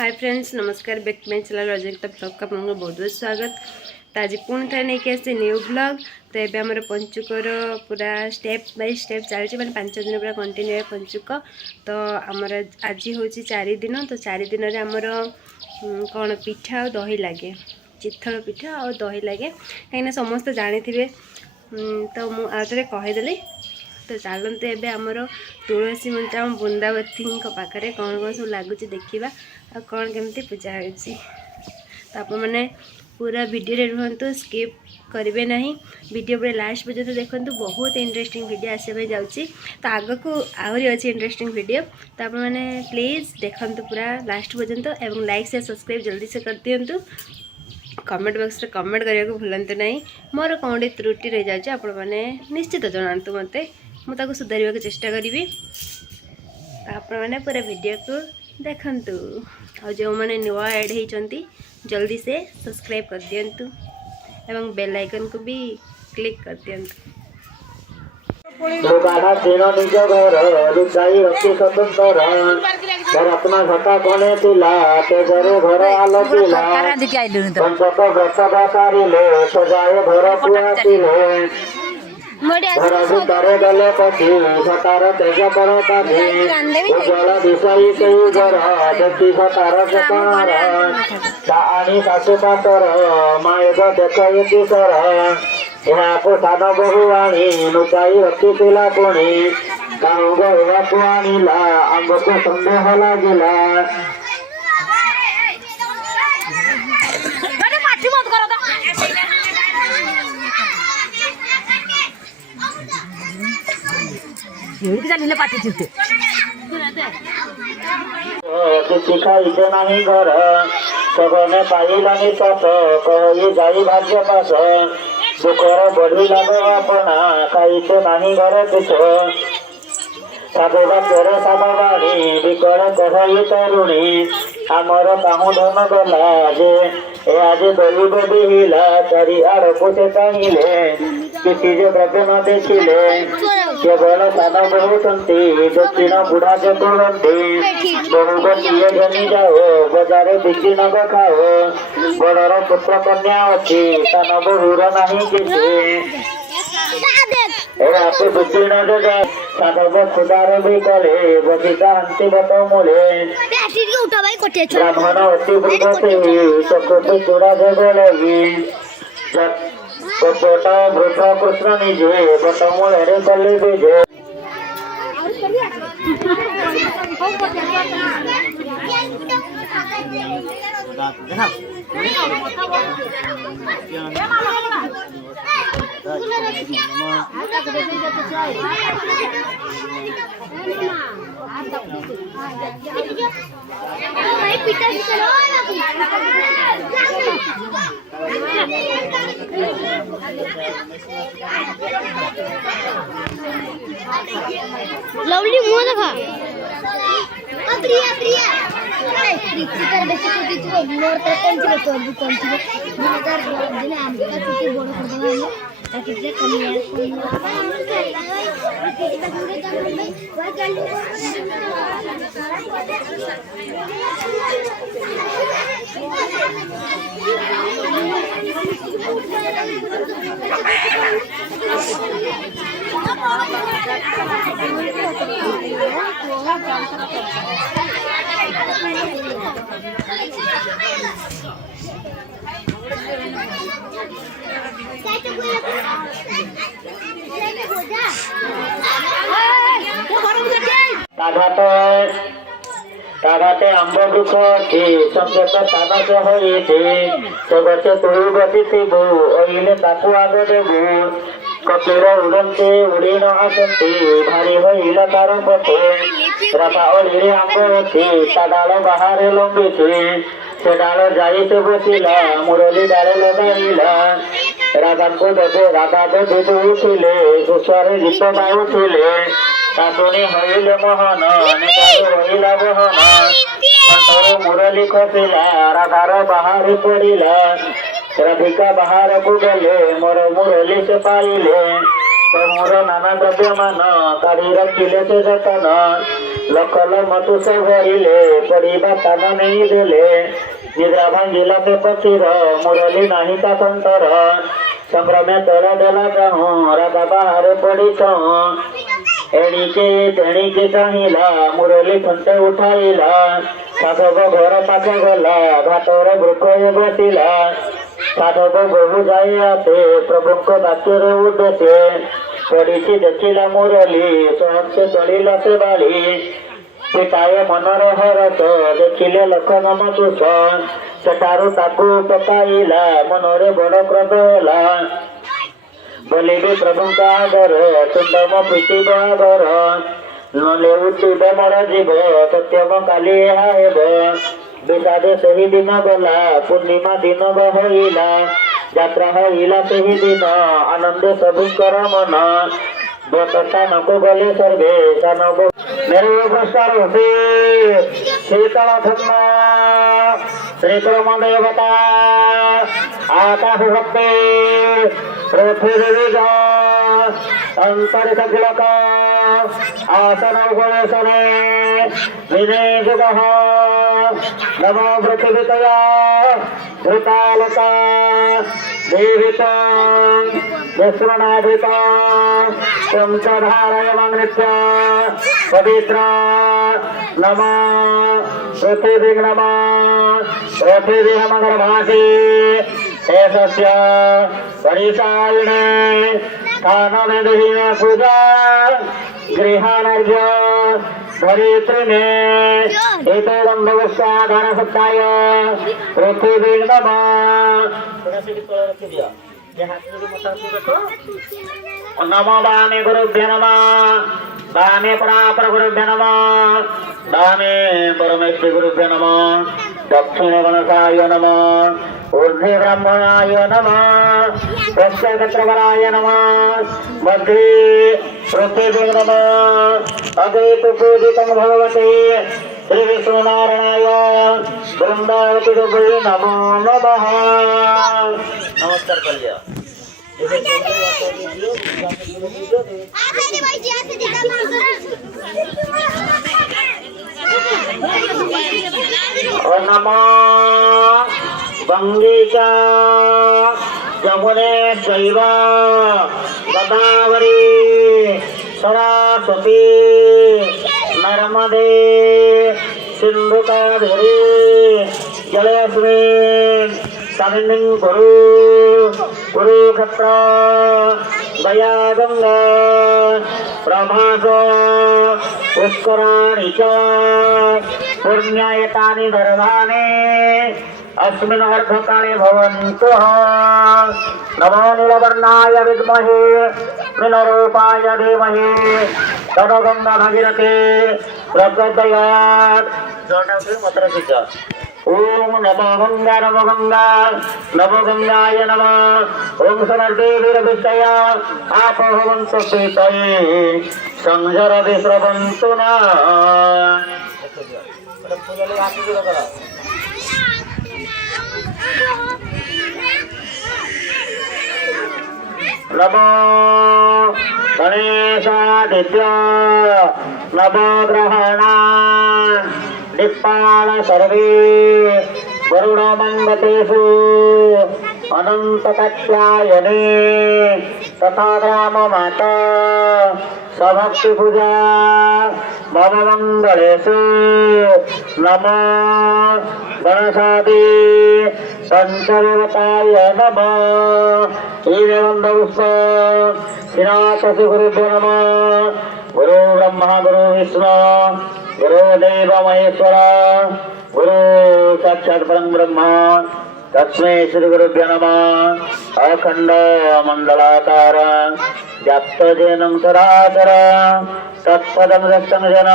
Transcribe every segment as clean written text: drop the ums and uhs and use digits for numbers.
हाय friends, नमस्कार। Back to my channel Rajneeta blog का आपको बहुत बहुत स्वागत। तो आज पुणी थे नहीं कि आसे न्यू ब्लॉग। तो ये आम पंचुकर पूरा स्टेप बाय स्टेप चलती मैंने 5 दिन पूरा कंटिन्यू पंचुक। तो आमर आज हूँ 4 दिन। तो 4 दिन में आमर कौन पिठा और दही लगे, चिथड़ पिठा और दही लगे कहीं समस्ते जानी थे। तो मुझे कहीदेली। तो चलते एवं आमर तुलसी मंत्र बृंदावती पाखे कौन कौन सब लगुच देखा और कौन केमती पूजा हो। तो आप मैंने पूरा वीडियो रुहतु, स्किप करेंगे ना। वीडियो पूरे लास्ट पर्यंत देखु, बहुत इंटरेस्टिंग वीडियो आसपा जाऊँगी। तो आग को आहरी अच्छी इंटरेस्टिंग वीडियो। तो आप मैंने प्लीज़ देखते पूरा लास्ट पर्यंत और लाइक शेयर सब्सक्राइब जल्दी से कर दिंतु। कमेंट बॉक्स में कमेंट करने को भूलते नहीं। मोर कौन त्रुटि रही जाए आपण मैंने निश्चित जनातु मत, मुझे सुधार चेष्टा करी। आप मैंने पूरा वीडियो को देखंतु और जो मैंने नुआ ऐड होती जल्दी से सब्सक्राइब कर दिंतु एवं बेल आइकन को भी क्लिक कर दिंतु। अपना घटा कोने तिला ते घरे घर आलो तिला पंचक गसारिले सजाए घर पुआतिले घर भितरे गले पति सतार तेज परतानी उज्जवल दिशाई कई घर देखी सतार सतार ताणी सासु पातर माएग देखई किशोर यहाँ सान बहुआणी लुचाई रखिला पुणी काऊ गहू आणिला आंब को संदेह लागिला खाइसे नहीं घर सगने पाइलानी पास कही जाई भाग्य पास दुखर बढ़ी लाग अपना खाइसे नहीं घर पिछ साधुवा तेरे साधवाणी विकर कही तरुणी आमर काहू धन गला जे ए आज दली बदी हिला चारि आड़ को से चाहिए किसी जो द्रव्य न देखिले केवल सान बहुंती दक्षिण बुढ़ा जो कहती बहु गोटे घनी जाओ बजारे बिक्री नग खाओ बड़र पुत्र कन्या अच्छी सान बहुर नहीं किसी बिक्री न जगह साधव खुदार भी करे बसिका हंसी बत मूले ब्राह्मण अति वृद्ध से चक्रु चूड़ा जग लगी छोटा वृद्ध कृष्ण निजे बत मूले कली बीजे लवली मुँह देखा प्रिया प्रिया चितर बेसी छुट्टी छो मोर त कौन छो मोर दिन आम का छुट्टी बड़ कर देबा ताकि जे ताघाटे आंब वृक्ष अच्छी संकेत स्थान से होती से गचे तुड़ी बसीबू ओइले ताकू आग देबू कपिर उड़ते उड़ी न आसती भारी होइला तार पथे रापा ओली आंब अच्छी ता डाल बाहर लंबी से डाल जाई से बसिला मुरली डाले लगाइला राधा को देवे राधा देवी उठिले सुस्वर गीत गाउथिले तातुनी हईले मोहन हईला बहन कंठर मुरली खसिला राधार बाहर पड़िला राधिका बाहर को गले मोर मुरली से पाइले ତମର ନାନା ଦ୍ରବ୍ୟମାନ କାଢି ରଖିଲେ ସେ ଯତନ ଲକଲ ମତୁଷ ଭରିଲେ ପଡ଼ିବା ସ୍ଥାନ ନେଇ ଦେଲେ ନିଦ୍ରା ଭାଙ୍ଗିଲା ସେ ପକ୍ଷୀର ମୁରଲି ନାହିଁ ତା ସନ୍ତର ସଂଗ୍ରାମେ ତଳ ଦେଲା ଚାହୁଁ ରାଧା ବାହାରେ ପଡ଼ିଛ ଏଣିକି ତେଣିକି ଚାହିଁଲା ମୁରଲି ଖଣ୍ଟେ ଉଠାଇଲା ସାଧବ ଘର ପାଖ ଗଲା ଘାଟରେ ବୃକ୍ଷ ବସିଲା ସାଧବ ବହୁ ଯାଇ ଆସେ ପ୍ରଭୁଙ୍କ ବାକ୍ୟରେ ଉଦ୍ଦେଶ୍ୟ ପଡ଼ିଛି ଦେଖିଲା ମୁରଲି ସହଜେ ଚଳିଲା ସେ ବାଳି ପିତାଏ ମନର ହରସ ଦେଖିଲେ ଲକ୍ଷଣ ମତୁଷ ସେଠାରୁ ତାକୁ ପକାଇଲା ମନରେ ବଡ଼ କ୍ରୋଧ ହେଲା ବୋଲିବି ପ୍ରଭୁଙ୍କ ଆଗରେ ସୁନ୍ଦମ ପିଟିବ ଆଗର ନଲେ ଉଠିବ ମୋର ଜୀବ ସତ୍ୟମ କାଲି ଏହା ହେବ ବିଷାଦ ସେହି ଦିନ ଗଲା ପୂର୍ଣ୍ଣିମା ଦିନ ଗହଇଲା ଯାତ୍ରା ହଇଲା ସେହି ଦିନ ଆନନ୍ଦ ସବୁଙ୍କର ମନ ସ୍ଥାନକୁ ଗଲେ ସର୍ବେ ସ୍ଥାନ मेरे उपस्थे शीतल धर्म श्रीक्रम देवता आकाश शक्ति पृथ्वी अंतरिक्ष तिलक आसन उपवेशने विनियुग नमो पृथ्वीतया धृतालता देवित विस्मनाधित पंचधारयमान नित्य पवित्र नम पृथ्वी नम पृथ्वी मगरभासी शेषस्य परिशालिने स्थाननिधिने पूजा गृहानर्घ्य धरित्रिणे एतदम्भवस्वाधन सत्ताय पृथ्वी नम नमो दाने गुरुभ्य नमः दाने परापर गुरुभ्य नमः दाने परमेश्वर गुरुभ्य नमः दक्षिण गणसाय नमः ऊर्ध्वे ब्रह्मणाय नमः पश्चात्कत्राय नमः मध्ये पृथ्वी नमः अद्वैत पूजितं भगवते श्री विष्णुनारायणाय वृंदावती नमो नमः। नमस्कार कलिया नमो गंगेचा जमुने चैव गोदावरी सरस्वती नर्मदे सिंधु कावेरी जलेस्मिन् सन्निधिं कुरु कुरुक्षेत्र गया गंगा प्रभास पुष्कराणि च पुण्यायतानि गर्भाणि अस्मिन् अर्धकाले भवन्तु। नमो नीलवर्णाय विद्महे मीनरूपाय धीमहि तन्नो गंगा भगीरथी प्रचोदयात्। ओम नमो गंगा नमो गंगाय नमः। ओम समर्देवीरभिषय आपोहवन्तु पीतये संजर विश्रवन्तु न। नमो गणेशादित्य नमो ग्रहण दिक्पाल सर्वे वरुण मंगतेषु अनंत कात्यायने तथा राम माता सभक्ति पूजा मम मंगलेषु नमो गणेशादि पंचदेवताय नमः। ईरेवन्दपुष्प श्रीनाथस्य गुरुभ्यो नमः। गुरु ब्रह्मा गुरु विष्णु गुरु देव महेश्वर गुरु साक्षात् परं ब्रह्म तस्मै श्री गुरुभ्यो नमः। अखंड मंडलाकार व्याप्त जेनं चराचर तत्पदं दर्शन जन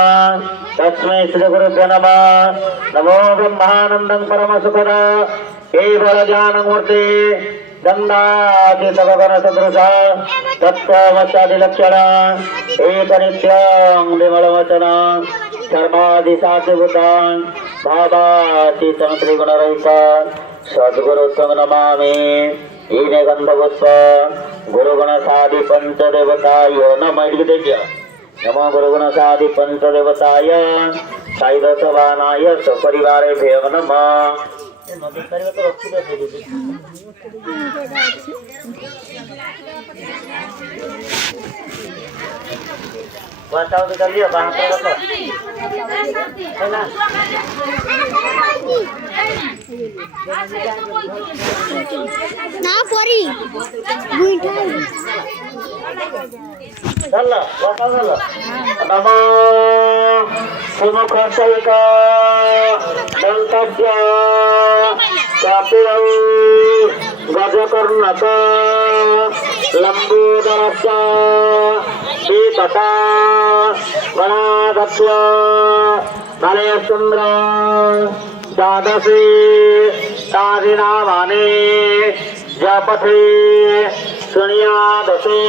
तस्मै श्री गुरुभ्यो नमः। नमो ब्रह्मानन्दं परमसुखद केवल ज्ञानमूर्ति गंगातीतगगन सदृश तत्त्वमस्यादिलक्षण एकनित्यं विमलवचन धर्मादिशातिभूत भावातीतं त्रिगुणरहित सद्गुरुत्वं नमामि। ईने गंधपुष्प गुरुगुणसादि पंचदेवताय नमः इति देखिए नमो गुरुगुणसादि पंचदेवताय साईदशवानाय सपरिवारेभ्यो नमः वाताव निकाल लिया बाहर रखो है ना ना परी गुइठा चल वाताव चल नमो सुमुखसैक दन्तस्य कपिलौ गजकर्णक लम्बोदरस्य श्रीकटा गणाध्यक्ष मलयचन्द्र द्वादशी तारिणामाने जपथे शृणुयादशे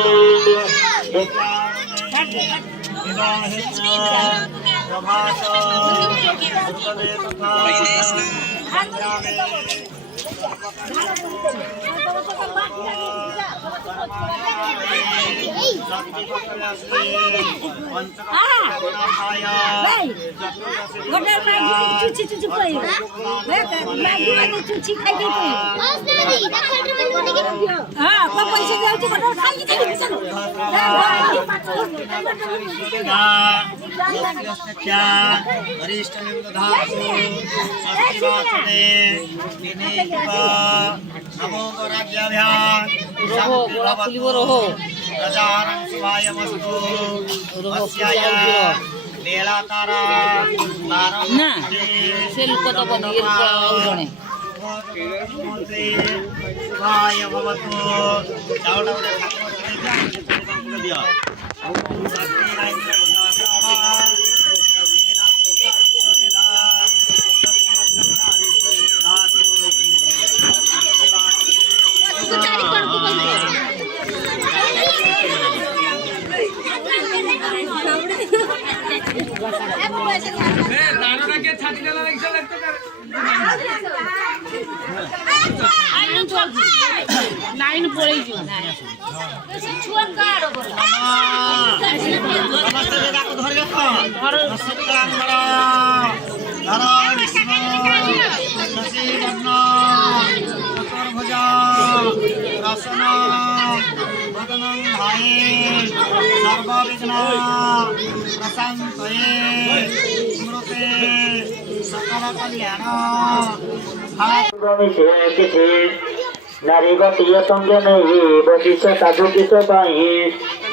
नारी गतीय संगे नहीं बसिष साधु किस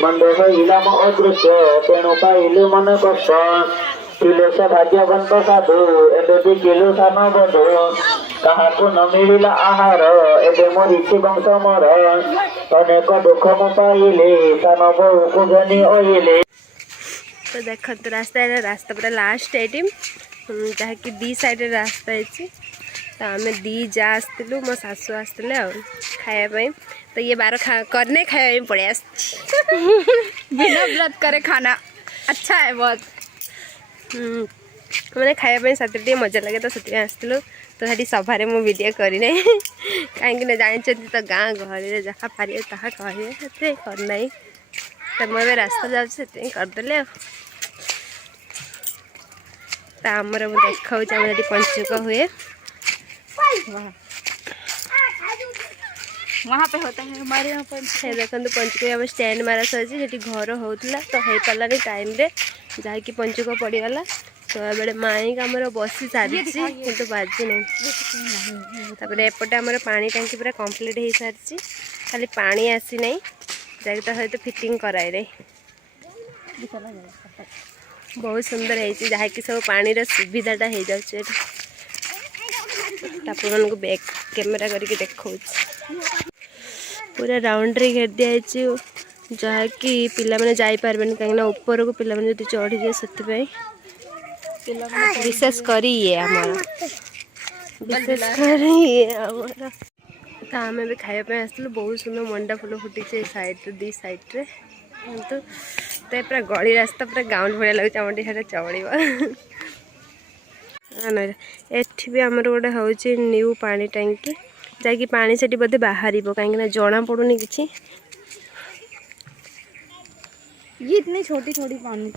मंद हईलाम अदृश्य तेणु पाइलु मन कष्ट थिले से भाग्यवंत साधु एबे बिकिलु सान बंधु काहाकु न मिलिला आहार एबे मरिछि वंश मोर अनेक दुख मु पाइले सान बहु को घनी ओइले। तो देखते रास्ता पूरा लास्ट ये जहाँकि दी साइड रास्ता है तो आम दी जा आसलु मो सासू आसते खायापी तो ये बार करने खाया पड़े बिना व्रत करे खाना अच्छा है बहुत मैंने खायापी साथ मजा लगे तो से आसलु तो साड़ी सभारे मु वीडियो करना कहीं जानते तो गाँ गहली जहाँ पारे ताहा कहे करना तो मुझे रास्ता जाऊँ करदे तो आमर मुझे देखा पंचुक हुए वहाँ पे होता है हमारे यहाँ पर देखो पंचुक अब स्टैंड मारा सही घर होता तो हो पारानी टाइम रे जहाँकि पंचुक पड़गला तो ये माई आमर बसी सारी कि बाजी नहीं एपटे आमर पानी टांकी पूरा कंप्लीट हो सारी खाली पानी आसी ना जैक सहित फिटिंग कराए रे बहुत सुंदर है जहाँ कि सब पानी सुविधाटा हो जाए आपन को बैक कैमेरा करके देखा पूरा राउंड रे घेर दिखाई जहाँ कि पिला माने जाई पारबेनी कहीं ऊपर को पिला माने जब चढ़ी जाए से विशेष कर ये विशेष कर तो आम भी खायापी आसलु बहुत सुंदर मंडा फुल फुटी साइड दी साइड रे तो पूरा गली रास्ता पूरा गाउंड भाया लगे आम चल एठी भी आमर गोटे हूँ न्यू पानी टांकी जाकि पानी सेठी बोधे बाहर कहीं जना पड़ूनी किसी। ये इतनी छोटी छोटी पानी